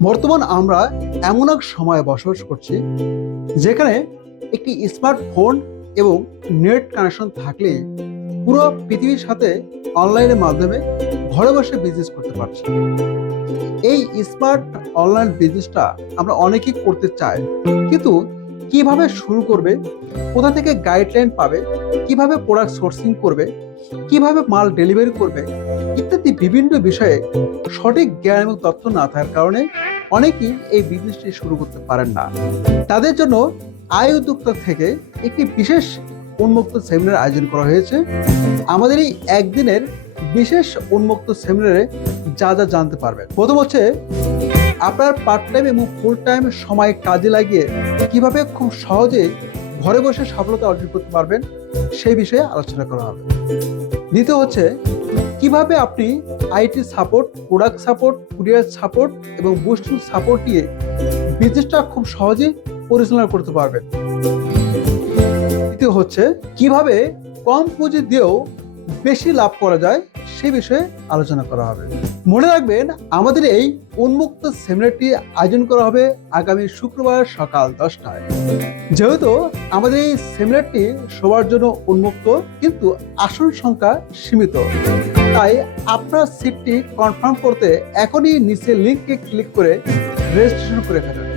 বর্তমান আমরা এমন এক সময়ে বসবাস করছি যেখানে একটি স্মার্টফোন এবং নেট কানেকশন থাকলে পুরো পৃথিবীর সাথে অনলাইনের মাধ্যমে ঘরে বসে বিজনেস করতে পারছি। এই স্মার্ট অনলাইন বিজনেসটা আমরা অনেকেই করতে চাই, কিন্তু কিভাবে শুরু করবে, কোথা থেকে গাইডলাইন পাবে, কিভাবে প্রোডাক্ট সোর্সিং করবে, কিভাবে মাল ডেলিভারি করবে ইত্যাদি বিভিন্ন বিষয়ে সঠিক জ্ঞান এবং তথ্য না থাকার কারণে অনেকেই এই বিজনেসটি শুরু করতে পারেন না। তাদের জন্য আয় উদ্যোক্তা থেকে একটি বিশেষ উন্মুক্ত সেমিনার আয়োজন করা হয়েছে। আমাদের এই একদিনের বিশেষ উন্মুক্ত সেমিনারে যা যা জানতে পারবেন, প্রথম হচ্ছে আপনার পার্ট টাইম এবং ফুল টাইম সময় কাজে লাগিয়ে কিভাবে খুব সহজে ঘরে বসে সফলতা অর্জন করতে পারবেন সেই বিষয়ে আলোচনা করা হবে। দ্বিতীয় হচ্ছে কিভাবে আপনি IT support, product support, courier support এবং বুস্টিং সাপোর্ট দিয়ে বিজনেসটা খুব সহজে পরিচালনা করতে পারবেন। তৃতীয় হচ্ছে কিভাবে কম পুঁজি দিয়েও বেশি লাভ করা যায় সে বিষয়ে আলোচনা করা হবে। মনে রাখবেন, আমাদের এই উন্মুক্ত সেমিনারটি আয়োজন করা হবে আগামী শুক্রবার সকাল 10টায়। যেহেতু আমাদের এই সেমিনারটি সবার জন্য উন্মুক্ত, কিন্তু আসন সংখ্যা সীমিত, তাই আপনার সিটটি কনফার্ম করতে এখনই নিচে লিঙ্কে ক্লিক করে রেজিস্ট্রেশন করে ফেলুন।